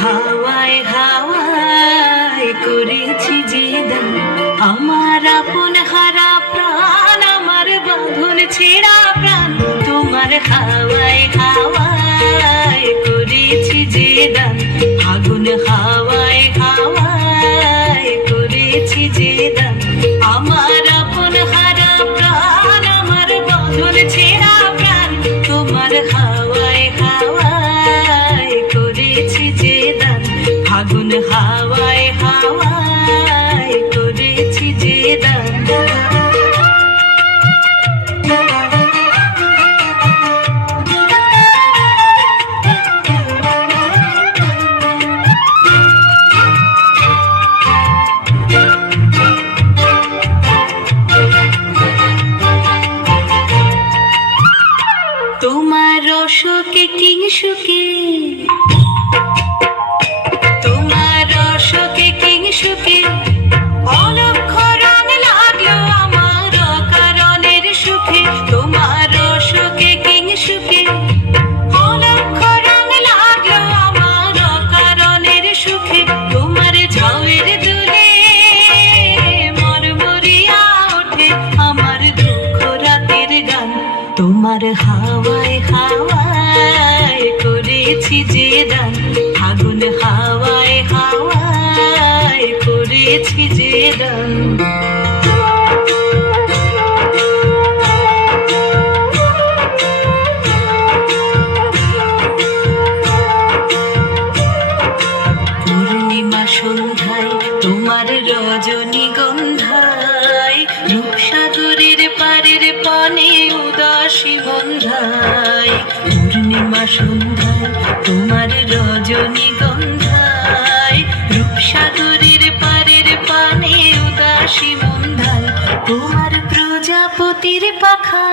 হাওয়ায় হাওয়ায় করেছি যে দান, আমার আপন হারা প্রাণ, আমার বাঁধন ছেঁড়া প্রাণ, তোমার হাওয়ায় হাওয়ায় করেছি যে দান, আগুন হাওয়ায় হাওয়ায় করেছি যে দান, আমার আপন হারা প্রাণ, আমার বাঁধন ছেঁড়া প্রাণ, তোমার হাওয়ায় হাওয়ায় করেছি যে দান, আগুন হাওয়ায় হাওয়ায় করেছি যে দান। তোমার রসকে কিংসুকে, তোমার রসকে কিংসুকে অলক্ষ রং লাগলো আমার অকারণের সুখে, তোমার রসকে কিংসুকে অলক্ষ রং লাগলো আমার অকারণের সুখে, তোমার ঝাউয়ের দুলে মরমরিয়া ওঠে আমার দুঃখ রাতের গান, তোমার হাওয়ায় হাওয়ায় করেছি যে দান, আগুন হাওয়ায় হাওয়ায় করেছি যে দান। পূর্ণিমা সন্ধ্যায় তোমার রজনীগন্ধায়, রূপসাগরের পারের পানে উদাসী বন্ধায়, পূর্ণিমা সন্ধ্যায় তোমার রজনীগন্ধায়, রূপসাগরের পারের পানে উদাসী বন্ধায়, তোমার প্রজাপতির পাখা